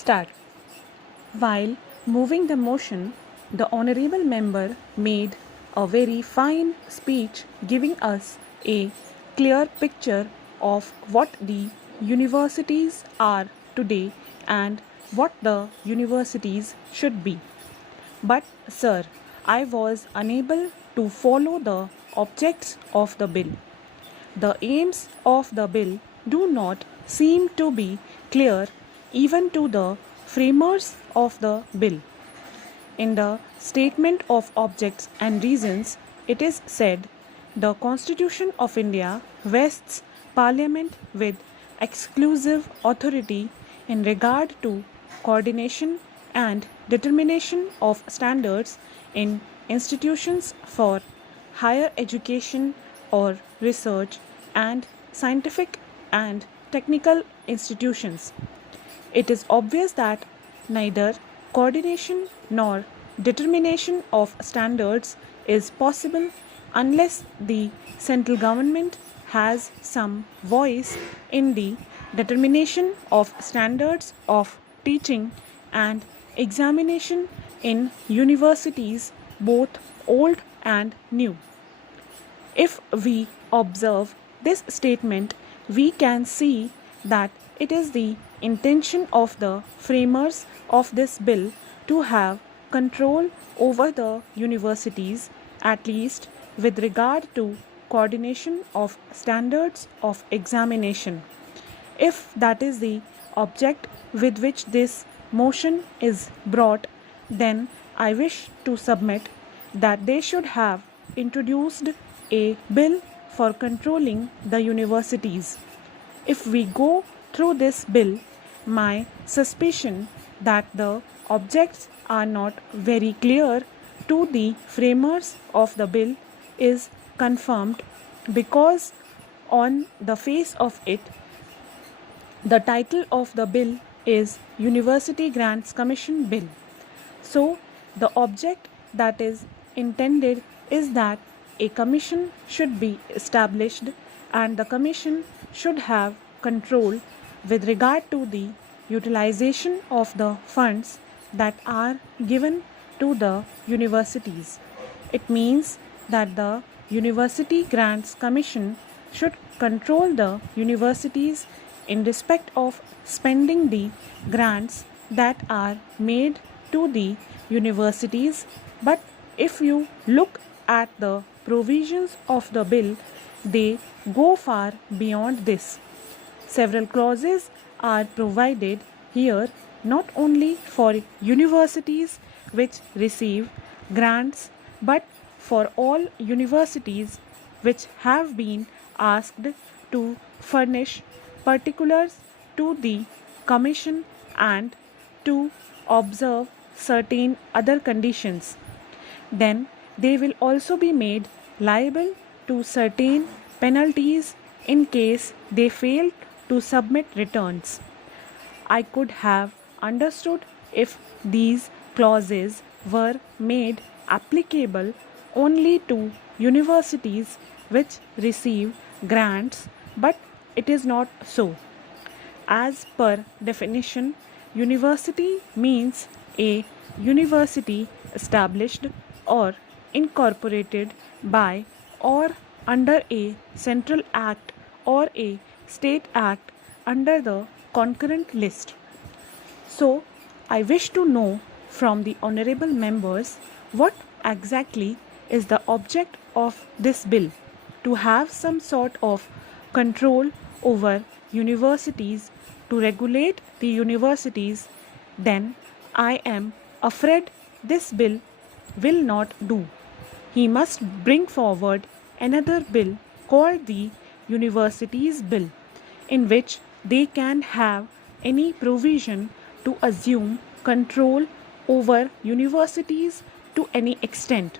Start. While moving the motion, the honorable member made a very fine speech giving us a clear picture of what the universities are today and what the universities should be. But, sir, I was unable to follow the objects of the bill. The aims of the bill do not seem to be clear even to the framers of the bill. In the Statement of Objects and Reasons, it is said, the Constitution of India vests Parliament with exclusive authority in regard to coordination and determination of standards in institutions for higher education or research and scientific and technical institutions. It is obvious that neither coordination nor determination of standards is possible unless the central government has some voice in the determination of standards of teaching and examination in universities, both old and new. If we observe this statement, we can see that it is the intention of the framers of this bill to have control over the universities, at least with regard to coordination of standards of examination. If that is the object with which this motion is brought, then I wish to submit that they should have introduced a bill for controlling the universities. If we go through this bill, my suspicion that the objects are not very clear to the framers of the bill is confirmed, because on the face of it, the title of the bill is University Grants Commission Bill. So, the object that is intended is that a commission should be established and the commission should have control with regard to the utilization of the funds that are given to the universities. It means that the University Grants Commission should control the universities in respect of spending the grants that are made to the universities. But if you look at the provisions of the bill, they go far beyond this. Several clauses are provided here not only for universities which receive grants, but for all universities which have been asked to furnish particulars to the commission and to observe certain other conditions. Then they will also be made liable to certain penalties in case they fail to submit returns. I could have understood if these clauses were made applicable only to universities which receive grants, but it is not so. As per definition, university means a university established or incorporated by or under a central act or a state act under the concurrent list. So, I wish to know from the honorable members what exactly is the object of this bill, to have some sort of control over universities, to regulate the universities. Then I am afraid this bill will not do. He must bring forward another bill called the Universities Bill, in which they can have any provision to assume control over universities to any extent.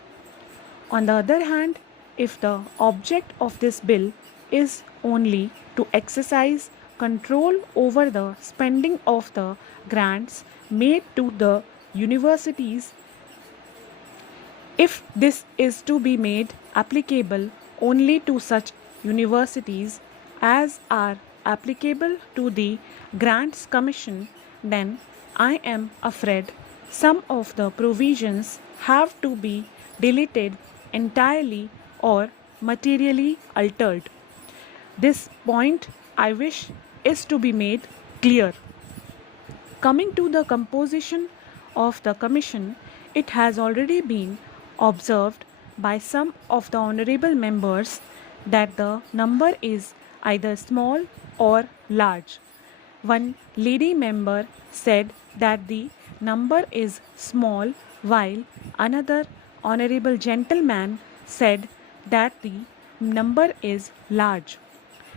On the other hand, if the object of this bill is only to exercise control over the spending of the grants made to the universities, if this is to be made applicable only to such universities as are applicable to the Grants Commission, then I am afraid some of the provisions have to be deleted entirely or materially altered. This point I wish is to be made clear. Coming to the composition of the Commission, it has already been observed by some of the honorable members that the number is either small or large. One lady member said that the number is small, while another honorable gentleman said that the number is large.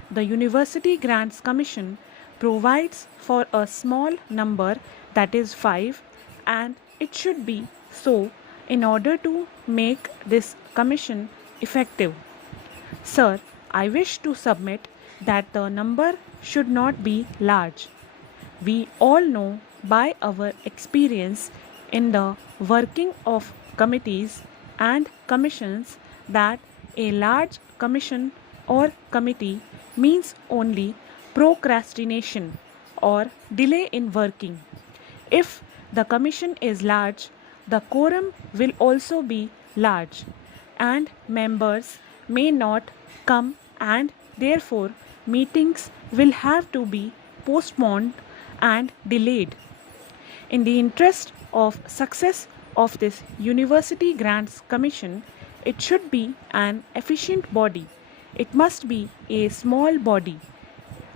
The University Grants Commission provides for a small number, that is 5, and it should be so in order to make this commission effective. Sir, I wish to submit that the number should not be large. We all know by our experience in the working of committees and commissions that a large commission or committee means only procrastination or delay in working. If the commission is large, the quorum will also be large, and members may not come, and therefore meetings will have to be postponed and delayed. In the interest of success of this University Grants Commission, it should be an efficient body. It must be a small body.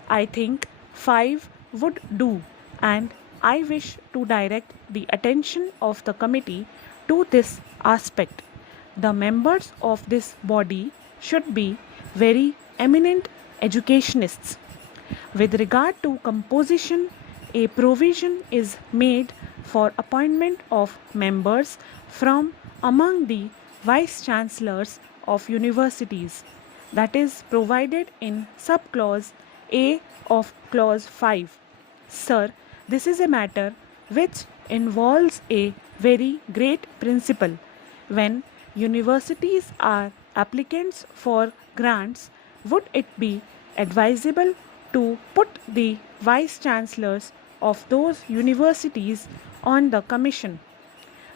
I think 5 would do, and I wish to direct the attention of the committee to this aspect. The members of this body should be very eminent educationists. With regard to composition, a provision is made for appointment of members from among the vice chancellors of universities, that is provided in subclause A of clause 5. Sir, this is a matter which involves a very great principle. When universities are applicants for grants, would it be advisable to put the vice chancellors of those universities on the commission?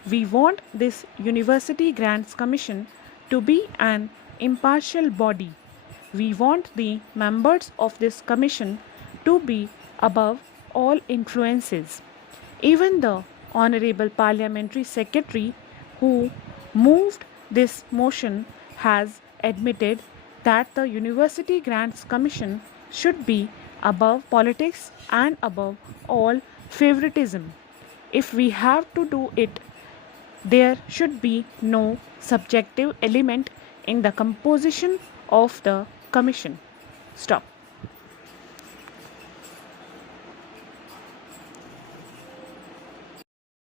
We want this University Grants Commission to be an impartial body. We want the members of this commission to be above all influences. Even the Honorable Parliamentary Secretary who moved this motion has admitted that the University Grants Commission should be above politics and above all favoritism. If we have to do it, there should be no subjective element in the composition of the commission. Stop.